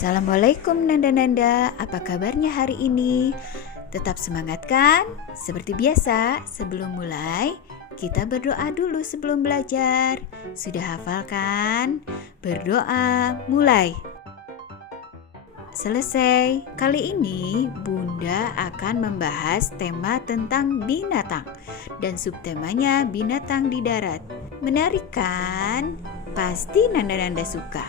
Assalamualaikum Nanda-Nanda, apa kabarnya hari ini? Tetap semangat kan? Seperti biasa, sebelum mulai, kita berdoa dulu sebelum belajar. Sudah hafal kan? Berdoa, mulai. Selesai. Kali ini Bunda akan membahas tema tentang binatang dan subtemanya binatang di darat. Menarik kan? Pasti Nanda-Nanda suka.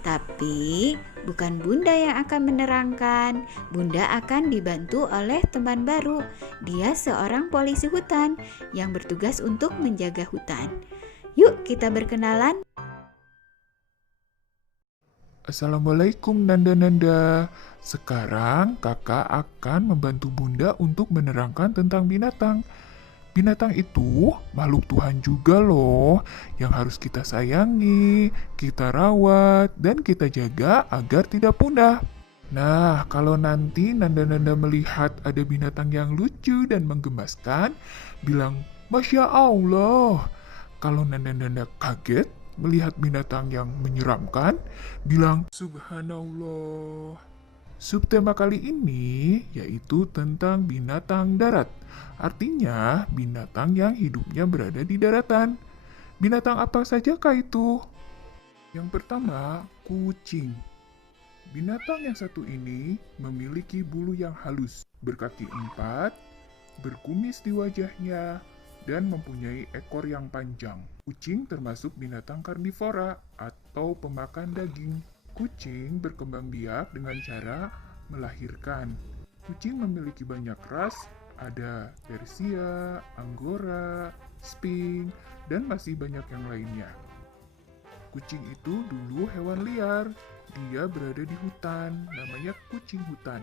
Tapi bukan Bunda yang akan menerangkan. Bunda akan dibantu oleh teman baru. Dia seorang polisi hutan yang bertugas untuk menjaga hutan. Yuk kita berkenalan. Assalamualaikum Nanda-Nanda. Sekarang kakak akan membantu Bunda untuk menerangkan tentang binatang. Binatang itu makhluk Tuhan juga loh, yang harus kita sayangi, kita rawat, dan kita jaga agar tidak punah. Nah, kalau nanti Nanda-Nanda melihat ada binatang yang lucu dan menggemaskan, bilang, Masya Allah. Kalau Nanda-Nanda kaget melihat binatang yang menyeramkan, bilang, Subhanallah. Subtema kali ini yaitu tentang binatang darat. Artinya binatang yang hidupnya berada di daratan. Binatang apa sajakah itu? Yang pertama, kucing. Binatang yang satu ini memiliki bulu yang halus, berkaki 4, berkumis di wajahnya, dan mempunyai ekor yang panjang. Kucing termasuk binatang karnivora atau pemakan daging. Kucing berkembang biak dengan cara melahirkan. Kucing memiliki banyak ras, ada Persia, Angora, Sphinx, dan masih banyak yang lainnya. Kucing itu dulu hewan liar. Dia berada di hutan, namanya kucing hutan.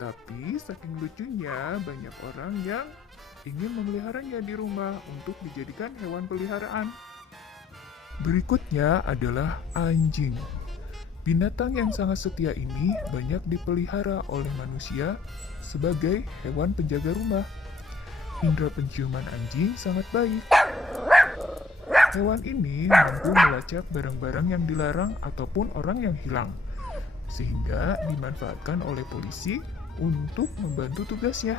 Tapi saking lucunya, banyak orang yang ingin memeliharanya di rumah untuk dijadikan hewan peliharaan. Berikutnya adalah anjing. Binatang yang sangat setia ini banyak dipelihara oleh manusia sebagai hewan penjaga rumah. Indera penciuman anjing sangat baik. Hewan ini mampu melacak barang-barang yang dilarang ataupun orang yang hilang, sehingga dimanfaatkan oleh polisi untuk membantu tugasnya.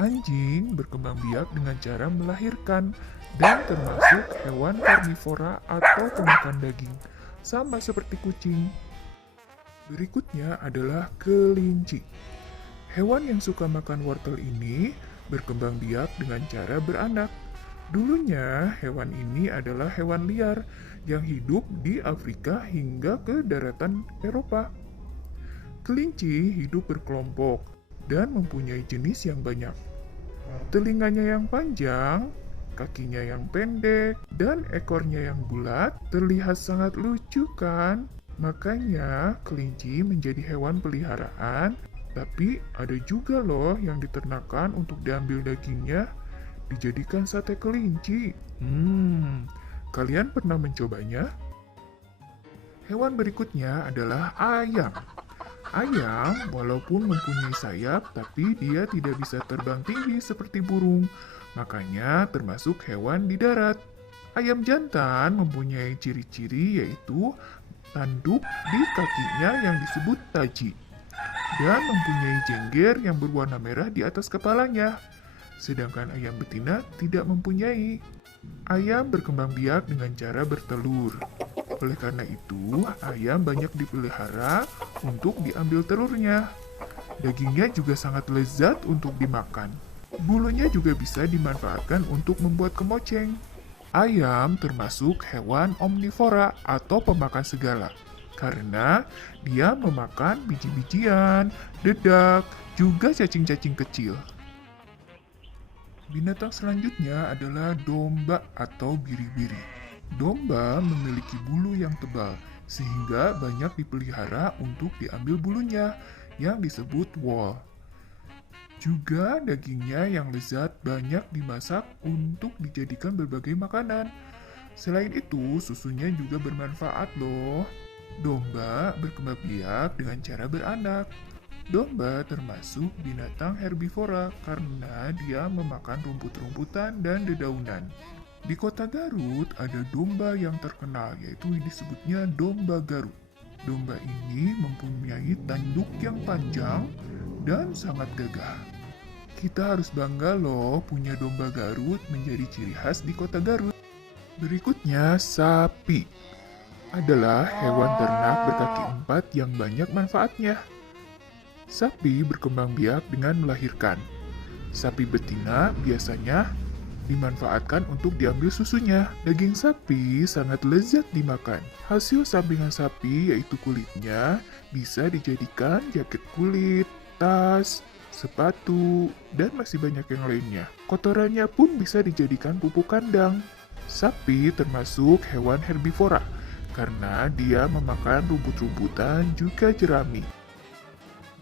Anjing berkembang biak dengan cara melahirkan dan termasuk hewan karnivora atau pemakan daging, sama seperti kucing. Berikutnya adalah kelinci. Hewan yang suka makan wortel ini berkembang biak dengan cara beranak. Dulunya hewan ini adalah hewan liar yang hidup di Afrika hingga ke daratan Eropa. Kelinci hidup berkelompok dan mempunyai jenis yang banyak. Telinganya yang panjang, kakinya yang pendek, dan ekornya yang bulat terlihat sangat lucu kan? Makanya kelinci menjadi hewan peliharaan, tapi ada juga loh yang diternakan untuk diambil dagingnya, dijadikan sate kelinci. Kalian pernah mencobanya? Hewan berikutnya adalah ayam. Ayam walaupun mempunyai sayap, tapi dia tidak bisa terbang tinggi seperti burung. Makanya termasuk hewan di darat. Ayam jantan mempunyai ciri-ciri yaitu tanduk di kakinya yang disebut taji, dan mempunyai jengger yang berwarna merah di atas kepalanya. Sedangkan ayam betina tidak mempunyai. Ayam berkembang biak dengan cara bertelur. Oleh karena itu, ayam banyak dipelihara untuk diambil telurnya. Dagingnya juga sangat lezat untuk dimakan. Bulunya juga bisa dimanfaatkan untuk membuat kemoceng. Ayam termasuk hewan omnivora atau pemakan segala, karena dia memakan biji-bijian, dedak, juga cacing-cacing kecil. Binatang selanjutnya adalah domba atau biri-biri. Domba memiliki bulu yang tebal, sehingga banyak dipelihara untuk diambil bulunya, yang disebut wool. Juga dagingnya yang lezat banyak dimasak untuk dijadikan berbagai makanan. Selain itu, susunya juga bermanfaat loh. Domba berkembang biak dengan cara beranak. Domba termasuk binatang herbivora karena dia memakan rumput-rumputan dan dedaunan. Di kota Garut ada domba yang terkenal, yaitu disebutnya domba Garut. Domba ini mempunyai tanduk yang panjang dan sangat gagah. Kita harus bangga loh punya domba Garut menjadi ciri khas di kota Garut. Berikutnya, sapi adalah hewan ternak berkaki 4 yang banyak manfaatnya. Sapi berkembang biak dengan melahirkan. Sapi betina biasanya dimanfaatkan untuk diambil susunya. Daging sapi sangat lezat dimakan. Hasil sampingan sapi yaitu kulitnya bisa dijadikan jaket kulit, tas, sepatu, dan masih banyak yang lainnya. Kotorannya pun bisa dijadikan pupuk kandang. Sapi termasuk hewan herbivora karena dia memakan rumput-rumputan juga jerami.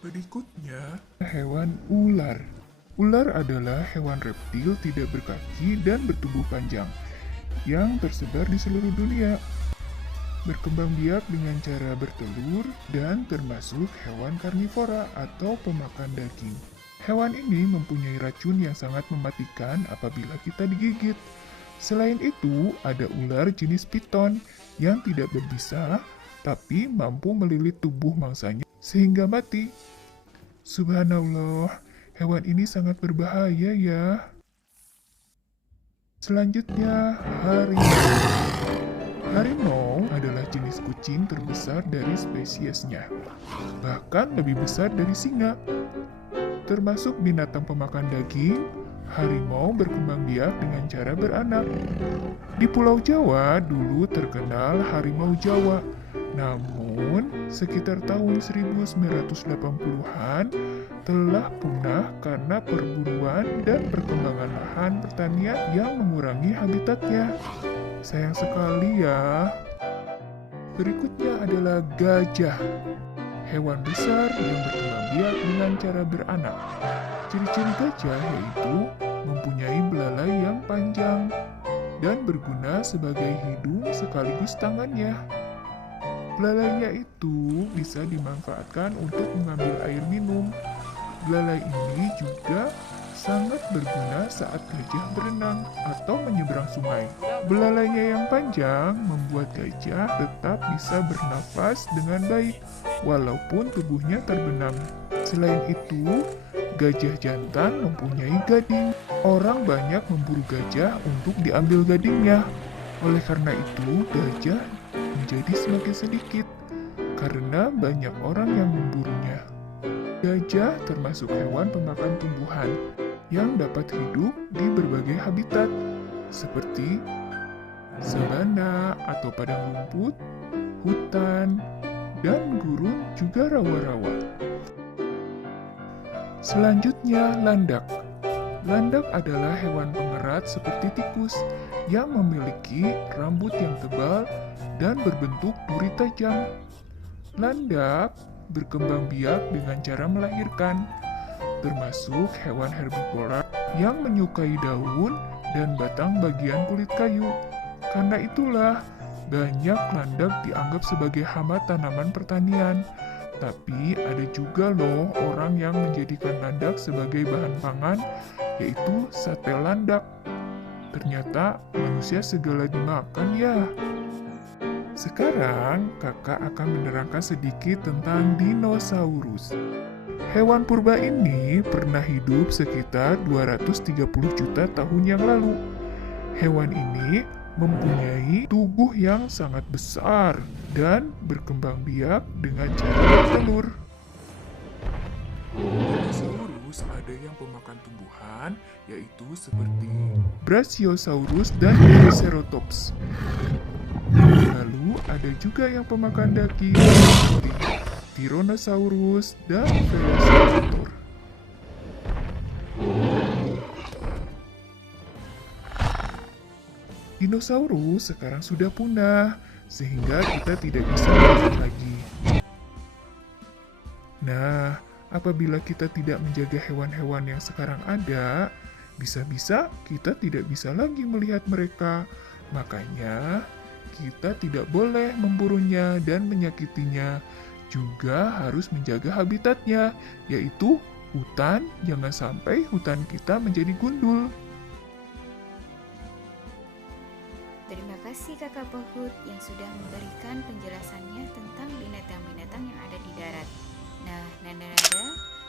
Berikutnya, hewan ular. Ular adalah hewan reptil tidak berkaki dan bertubuh panjang yang tersebar di seluruh dunia. Berkembang biak dengan cara bertelur dan termasuk hewan karnivora atau pemakan daging. Hewan ini mempunyai racun yang sangat mematikan apabila kita digigit. Selain itu, ada ular jenis piton yang tidak berbisa tapi mampu melilit tubuh mangsanya sehingga mati. Subhanallah, hewan ini sangat berbahaya ya. Selanjutnya, harimau. Harimau adalah jenis kucing terbesar dari spesiesnya, bahkan lebih besar dari singa. Termasuk binatang pemakan daging, harimau berkembang biak dengan cara beranak. Di Pulau Jawa dulu terkenal harimau Jawa, namun sekitar tahun 1980-an telah punah karena perburuan dan perkembangan lahan pertanian yang mengurangi habitatnya. Sayang sekali ya. Berikutnya adalah gajah. Hewan besar yang berkembang biak dengan cara beranak. Ciri-ciri gajah yaitu mempunyai belalai yang panjang dan berguna sebagai hidung sekaligus tangannya. Belalainya itu bisa dimanfaatkan untuk mengambil air minum. Belalai ini juga sangat berguna saat gajah berenang atau menyeberang sungai. Belalainya yang panjang membuat gajah tetap bisa bernafas dengan baik walaupun tubuhnya terbenam. Selain itu, gajah jantan mempunyai gading. Orang banyak memburu gajah untuk diambil gadingnya. Oleh karena itu, gajah menjadi semakin sedikit karena banyak orang yang memburunya. Gajah termasuk hewan pemakan tumbuhan yang dapat hidup di berbagai habitat seperti sabana atau padang rumput, hutan, dan gurun juga rawa-rawa. Selanjutnya, landak. Landak adalah hewan pengerat seperti tikus yang memiliki rambut yang tebal dan berbentuk duri tajam. Landak berkembang biak dengan cara melahirkan, termasuk hewan herbivora yang menyukai daun dan batang bagian kulit kayu. Karena itulah, banyak landak dianggap sebagai hama tanaman pertanian. Tapi ada juga loh orang yang menjadikan landak sebagai bahan pangan, yaitu sate landak. Ternyata manusia segala dimakan ya. Sekarang kakak akan menerangkan sedikit tentang dinosaurus. Hewan purba ini pernah hidup sekitar 230 juta tahun yang lalu. Hewan ini mempunyai tubuh yang sangat besar dan berkembang biak dengan cara bertelur. Dinosaurus ada yang pemakan tumbuhan, yaitu seperti Brachiosaurus dan Triceratops. Lalu ada juga yang pemakan daging seperti Tyrannosaurus dan Velociraptor. Dinosaurus sekarang sudah punah, sehingga kita tidak bisa melihat lagi. Nah, apabila kita tidak menjaga hewan-hewan yang sekarang ada, bisa-bisa kita tidak bisa lagi melihat mereka. Makanya, kita tidak boleh memburunya dan menyakitinya. Juga harus menjaga habitatnya, yaitu hutan. Jangan sampai hutan kita menjadi gundul. Terima kasih kasih Kakak Pahut yang sudah memberikan penjelasannya tentang binatang-binatang yang ada di darat. Nah, Nanda,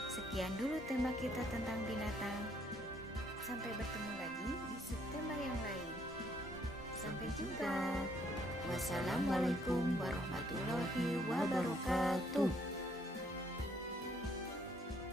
sekian dulu tema kita tentang binatang. Sampai bertemu lagi di subtema yang lain. Sampai jumpa. Wassalamualaikum warahmatullahi wabarakatuh.